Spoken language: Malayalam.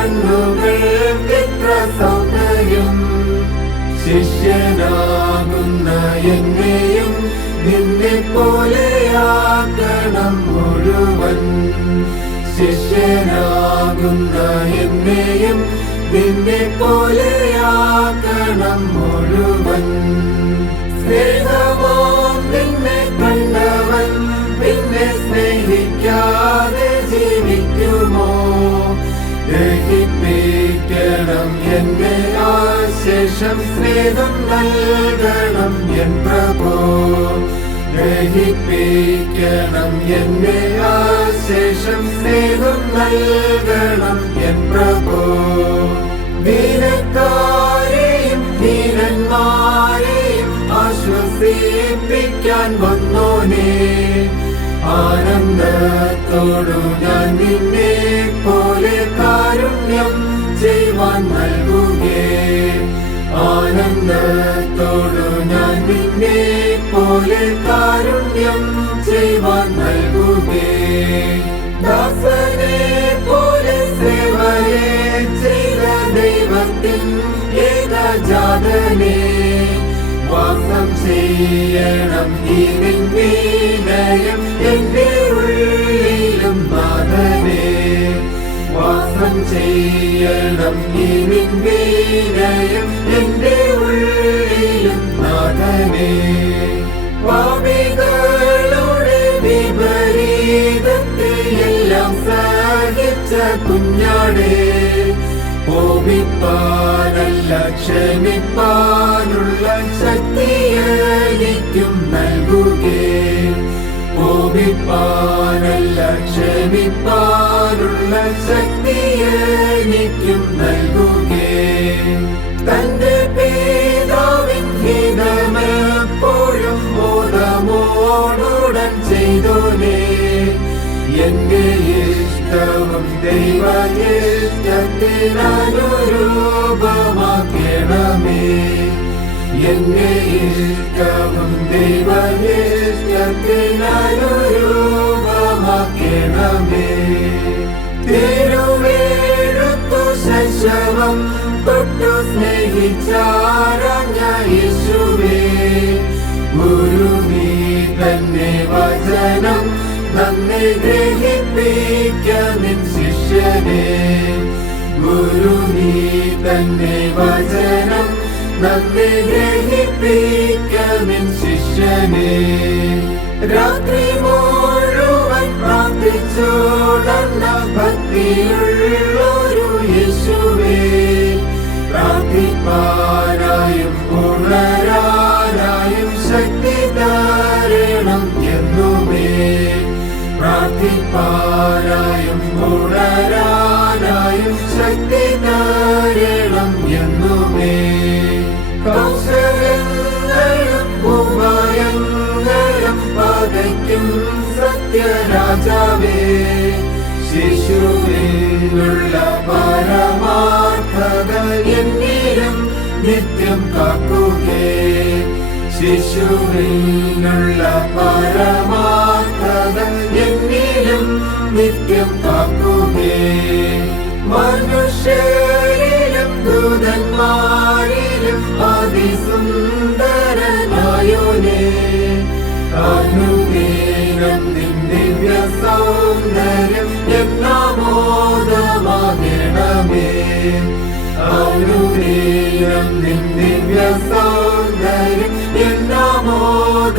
കണ്ണുകൾക്കെത്ര സൗന്ദര്യം. ശിഷ്യനാകുന്ന എന്നെയും നിന്നെ പോലെയാക്കണം മുഴുവൻ. ശിഷ്യനാകുന്ന എന്നെയും നിന്നെ പോലെയാക്കണം മുഴുവൻ. സ്നേഹമോ നിന്നെ കണ്ടവൻ പിന്നെ സ്നേഹിക്കാതെ ജീവിക്കുമോ? ദഹിപ്പിക്കണം എന്നെ ആശേഷം സ്നേഹം നൽകണം എൻ പ്രഭോ. ദഹിപ്പിക്കണം എന്നെ ആശേഷം സ്നേഹം നൽകണം എൻ പ്രഭോ. ദീനക്കാരെയും ദീനന്മാരെയും ആശ്വസിപ്പിക്കാൻ വന്നോനേ, ആനന്ദത്തോടു ഞാൻ നിന്നെ പോലെ കാരുണ്യം ചെയ്യുവാൻ നൽകുകേ. ആനന്ദത്തോടു ഞാൻ നിന്നെ പോലെ കാരുണ്യം ചെയ്യുവാൻ നൽകുകേ. ദാസനെ പോലെ സേവയെ ചെയ്ത ദൈവത്തിൻ ഏകജാതനെ വാസം ചെയ്യണം ഈ നിൻ വിനയം എന്റെ ഉള്ളിലും നാഥനെ. വാസം ചെയ്യണം ഈ നിൻ വിനയം എന്റെ ഉള്ളിലും നാഥനെ. പാപികളുടെ വിപരീതത്തെ എല്ലാം സഹിച്ച കുഞ്ഞാടേ, കോപിപ്പാനല്ല ക്ഷമിപ്പാനുള്ള ശക്തി എനിക്കും നൽകുകേ. കോപിപ്പാനല്ല ക്ഷമിപ്പാനുള്ള ശക്തി എനിക്കും നൽകുകേ. തന്റെ പിതാവിൻ ഹിതമെപ്പോഴും ബോധമോടുടൻ ചെയ്തോനേ, എന്റെ ഇഷ്ടവും ദൈവ ഇഷ്ടത്തിനനുരൂപമാക്കണമേ. എന്റെ ഇഷ്ടവും ദൈവ ഇഷ്ടത്തിനനുരൂപമാക്കണമേ. തിരുവെഴുത്തു ശൈശവം തൊട്ടു സ്നേഹിച്ചാരാഞ്ഞ യേശുവേ, ഗുരു നീ തന്നെ വചനം നന്നെ ഗ്രഹിപ്പിക്ക നിൻ ശിഷ്യനെ. ഗുരു നീ തന്നെ വചനം നന്നെ ഗ്രഹിപ്പിക്ക നിൻ ശിഷ്യനെ. രാത്രി മുഴുവൻ പ്രാർത്ഥിച്ചോടന്ന ഭക്തിയുള്ളൊരു യേശുവേ, പ്രാർത്ഥിപ്പാനായും ഉണരാനായും ശക്തി തരണം എന്നുമേ. പ്രാർത്ഥിപ്പാനായും ഉണരാനായും ശക്തി തരണം എന്നുമേ. കൗശലങ്ങളും ഉപായങ്ങളും പകയ്ക്കും സത്യരാജാവേ, ശിശുവിനുള്ള പരമാർത്ഥത എന്നിലും നിത്യം കാക്കുകേ. ശിശുവിനുള്ള പരമാർത്ഥത എന്നിലും നിത്യം കാക്കുകേ. മനുഷ്യരിലും ദൂതന്മാരിലും അതിസുന്ദരനായോനേ, അനുദിനം നിൻ ദിവ്യ സൗന്ദര്യം എന്നാമോദമാകണമേ. അനുദിനം നിൻ ദിവ്യ സൗന്ദര്യം എന്നാമോദമാകണമേ.